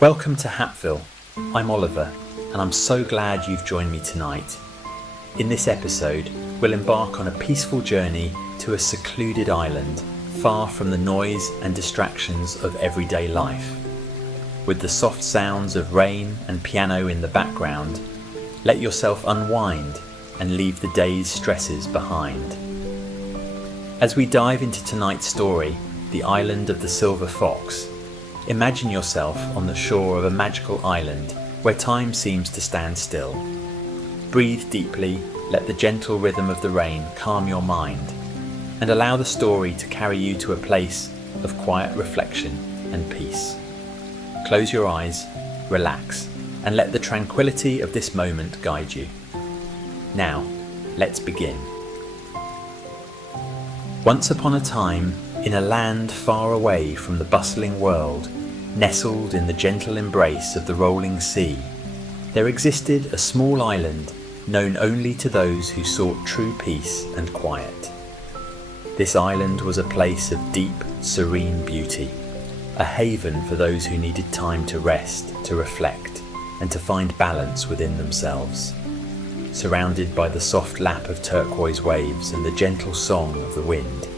Welcome to Hapville. I'm Oliver, and I'm so glad you've joined me tonight. In this episode, we'll embark on a peaceful journey to a secluded island, far from the noise and distractions of everyday life. With the soft sounds of rain and piano in the background, let yourself unwind and leave the day's stresses behind. As we dive into tonight's story, The Island of the Silver Fox, imagine yourself on the shore of a magical island where time seems to stand still. Breathe deeply, let the gentle rhythm of the rain calm your mind, and allow the story to carry you to a place of quiet reflection and peace. Close your eyes, relax, and let the tranquility of this moment guide you. Now, let's begin. Once upon a time, in a land far away from the bustling world, nestled in the gentle embrace of the rolling sea, there existed a small island known only to those who sought true peace and quiet. This island was a place of deep, serene beauty, a haven for those who needed time to rest, to reflect, and to find balance within themselves. Surrounded by the soft lap of turquoise waves and the gentle song of the wind,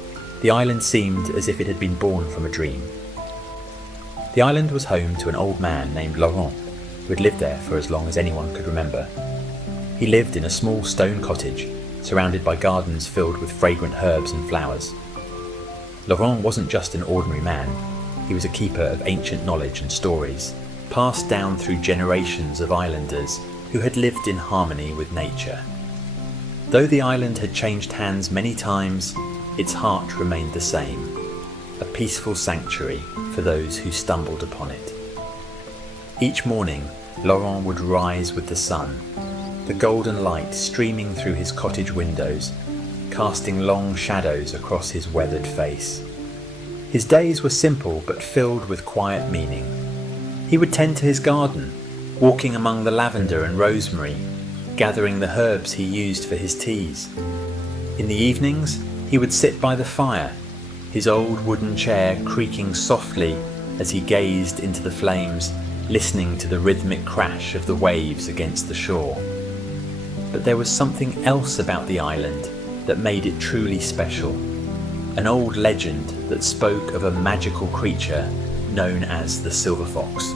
the island seemed as if it had been born from a dream. The island was home to an old man named Laurent, who had lived there for as long as anyone could remember. He lived in a small stone cottage, surrounded by gardens filled with fragrant herbs and flowers. Laurent wasn't just an ordinary man, he was a keeper of ancient knowledge and stories, passed down through generations of islanders who had lived in harmony with nature. Though the island had changed hands many times, its heart remained the same, a peaceful sanctuary for those who stumbled upon it. Each morning, Laurent would rise with the sun, the golden light streaming through his cottage windows, casting long shadows across his weathered face. His days were simple but filled with quiet meaning. He would tend to his garden, walking among the lavender and rosemary, gathering the herbs he used for his teas. In the evenings, he would sit by the fire, his old wooden chair creaking softly as he gazed into the flames, listening to the rhythmic crash of the waves against the shore. But there was something else about the island that made it truly special, an old legend that spoke of a magical creature known as the Silver Fox.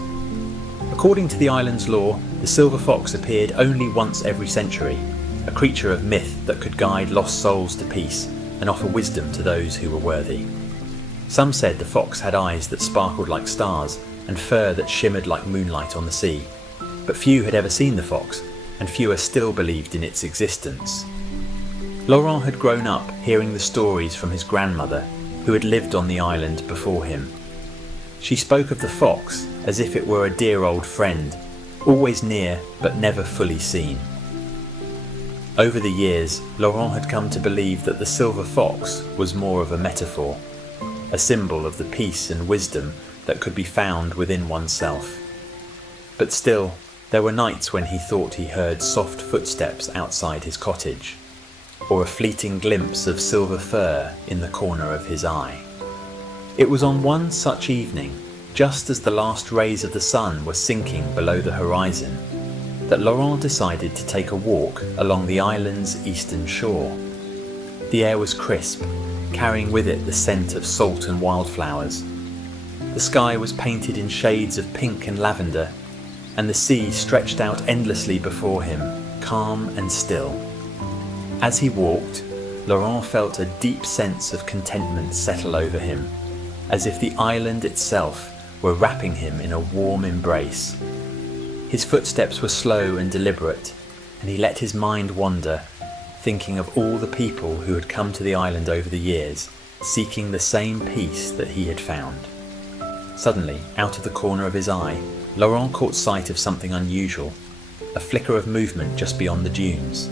According to the island's law, the Silver Fox appeared only once every century, a creature of myth that could guide lost souls to peace and offer wisdom to those who were worthy. Some said the fox had eyes that sparkled like stars and fur that shimmered like moonlight on the sea, but few had ever seen the fox, and fewer still believed in its existence. Laurent had grown up hearing the stories from his grandmother, who had lived on the island before him. She spoke of the fox as if it were a dear old friend, always near but never fully seen. Over the years, Laurent had come to believe that the silver fox was more of a metaphor, a symbol of the peace and wisdom that could be found within oneself. But still, there were nights when he thought he heard soft footsteps outside his cottage, or a fleeting glimpse of silver fur in the corner of his eye. It was on one such evening, just as the last rays of the sun were sinking below the horizon, that Laurent decided to take a walk along the island's eastern shore. The air was crisp, carrying with it the scent of salt and wildflowers. The sky was painted in shades of pink and lavender, and the sea stretched out endlessly before him, calm and still. As he walked, Laurent felt a deep sense of contentment settle over him, as if the island itself were wrapping him in a warm embrace. His footsteps were slow and deliberate, and he let his mind wander, thinking of all the people who had come to the island over the years, seeking the same peace that he had found. Suddenly, out of the corner of his eye, Laurent caught sight of something unusual, a flicker of movement just beyond the dunes.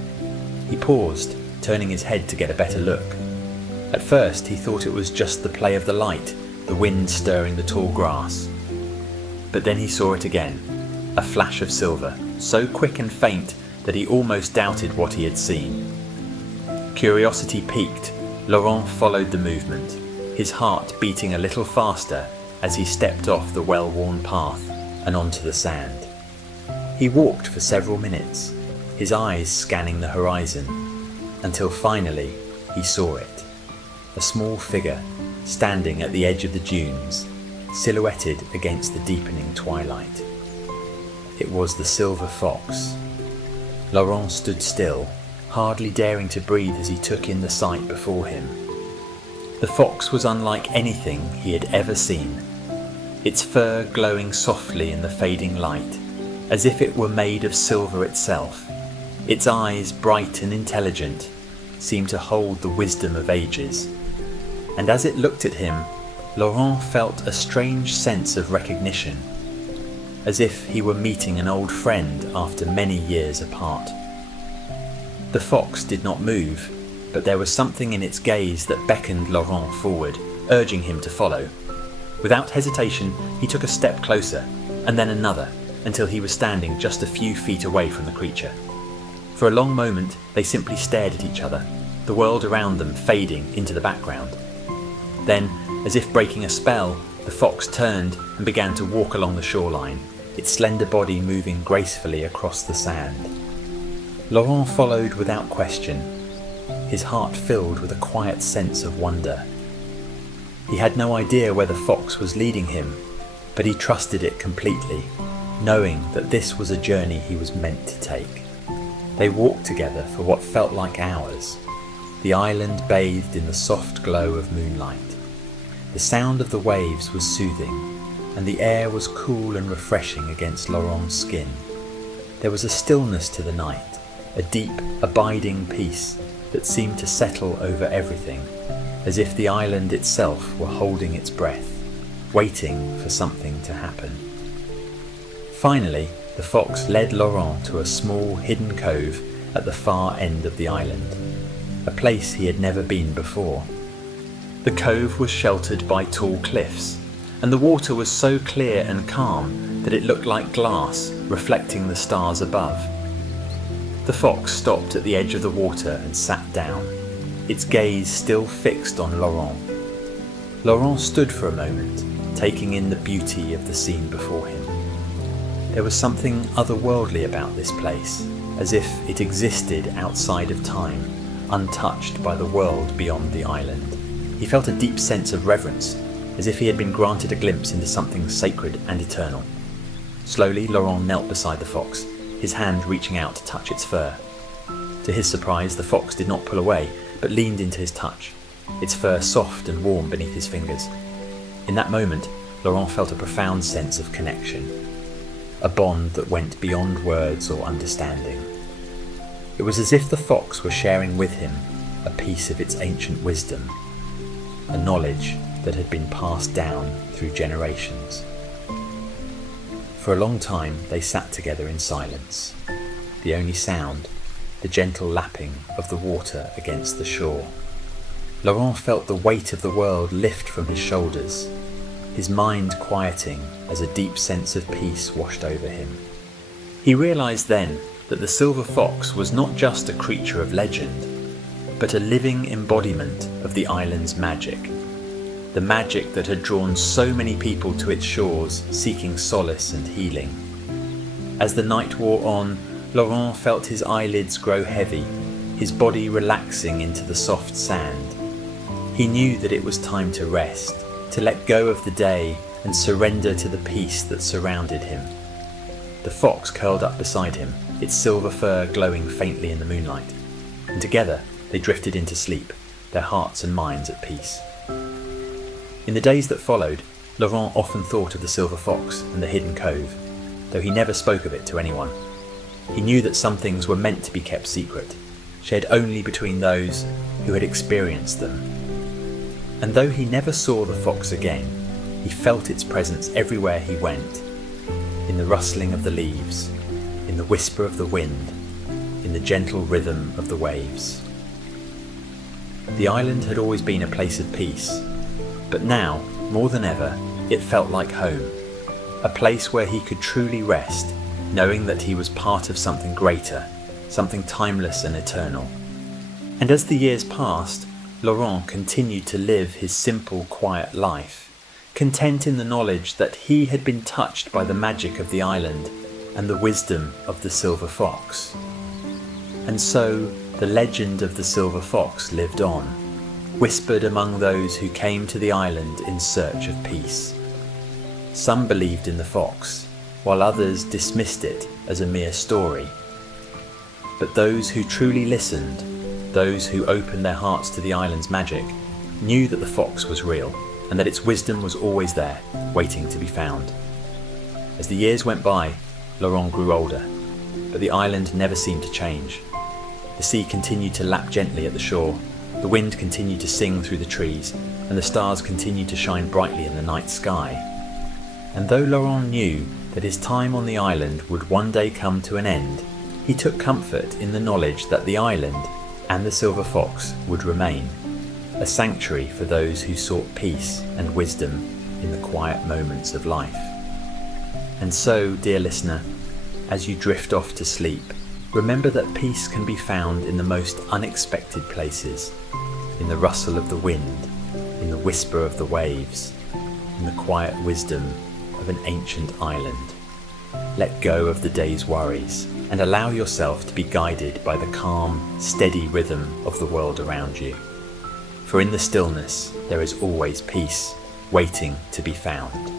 He paused, turning his head to get a better look. At first, he thought it was just the play of the light, the wind stirring the tall grass. But then he saw it again, a flash of silver, so quick and faint that he almost doubted what he had seen. Curiosity piqued, Laurent followed the movement, his heart beating a little faster as he stepped off the well-worn path and onto the sand. He walked for several minutes, his eyes scanning the horizon, until finally he saw it. A small figure standing at the edge of the dunes, silhouetted against the deepening twilight. It was the silver fox. Laurent stood still, hardly daring to breathe as he took in the sight before him. The fox was unlike anything he had ever seen, its fur glowing softly in the fading light, as if it were made of silver itself. Its eyes, bright and intelligent, seemed to hold the wisdom of ages. And as it looked at him, Laurent felt a strange sense of recognition, as if he were meeting an old friend after many years apart. The fox did not move, but there was something in its gaze that beckoned Laurent forward, urging him to follow. Without hesitation, he took a step closer, and then another, until he was standing just a few feet away from the creature. For a long moment, they simply stared at each other, the world around them fading into the background. Then, as if breaking a spell, the fox turned and began to walk along the shoreline, its slender body moving gracefully across the sand. Laurent followed without question, his heart filled with a quiet sense of wonder. He had no idea where the fox was leading him, but he trusted it completely, knowing that this was a journey he was meant to take. They walked together for what felt like hours, the island bathed in the soft glow of moonlight. The sound of the waves was soothing, and the air was cool and refreshing against Laurent's skin. There was a stillness to the night, a deep, abiding peace that seemed to settle over everything, as if the island itself were holding its breath, waiting for something to happen. Finally, the fox led Laurent to a small hidden cove at the far end of the island, a place he had never been before. The cove was sheltered by tall cliffs, and the water was so clear and calm that it looked like glass reflecting the stars above. The fox stopped at the edge of the water and sat down, its gaze still fixed on Laurent. Laurent stood for a moment, taking in the beauty of the scene before him. There was something otherworldly about this place, as if it existed outside of time, untouched by the world beyond the island. He felt a deep sense of reverence, as if he had been granted a glimpse into something sacred and eternal. Slowly, Laurent knelt beside the fox, his hand reaching out to touch its fur. To his surprise, the fox did not pull away, but leaned into his touch, its fur soft and warm beneath his fingers. In that moment, Laurent felt a profound sense of connection, a bond that went beyond words or understanding. It was as if the fox were sharing with him a piece of its ancient wisdom, a knowledge that had been passed down through generations. For a long time they sat together in silence, the only sound, the gentle lapping of the water against the shore. Laurent felt the weight of the world lift from his shoulders, his mind quieting as a deep sense of peace washed over him. He realized then that the silver fox was not just a creature of legend, but a living embodiment of the island's magic, the magic that had drawn so many people to its shores seeking solace and healing. As the night wore on, Laurent felt his eyelids grow heavy, his body relaxing into the soft sand. He knew that it was time to rest, to let go of the day and surrender to the peace that surrounded him. The fox curled up beside him, its silver fur glowing faintly in the moonlight, and together they drifted into sleep, their hearts and minds at peace. In the days that followed, Laurent often thought of the silver fox and the hidden cove, though he never spoke of it to anyone. He knew that some things were meant to be kept secret, shared only between those who had experienced them. And though he never saw the fox again, he felt its presence everywhere he went, in the rustling of the leaves, in the whisper of the wind, in the gentle rhythm of the waves. The island had always been a place of peace, but now, more than ever, it felt like home, a place where he could truly rest, knowing that he was part of something greater, something timeless and eternal. And as the years passed, Laurent continued to live his simple, quiet life, content in the knowledge that he had been touched by the magic of the island and the wisdom of the silver fox. And so the legend of the silver fox lived on, whispered among those who came to the island in search of peace. Some believed in the fox, while others dismissed it as a mere story. But those who truly listened, those who opened their hearts to the island's magic, knew that the fox was real and that its wisdom was always there, waiting to be found. As the years went by, Laurent grew older, but the island never seemed to change. The sea continued to lap gently at the shore, the wind continued to sing through the trees, and the stars continued to shine brightly in the night sky. And though Laurent knew that his time on the island would one day come to an end, he took comfort in the knowledge that the island and the silver fox would remain, a sanctuary for those who sought peace and wisdom in the quiet moments of life. And so, dear listener, as you drift off to sleep, remember that peace can be found in the most unexpected places, in the rustle of the wind, in the whisper of the waves, in the quiet wisdom of an ancient island. Let go of the day's worries and allow yourself to be guided by the calm, steady rhythm of the world around you. For in the stillness, there is always peace waiting to be found.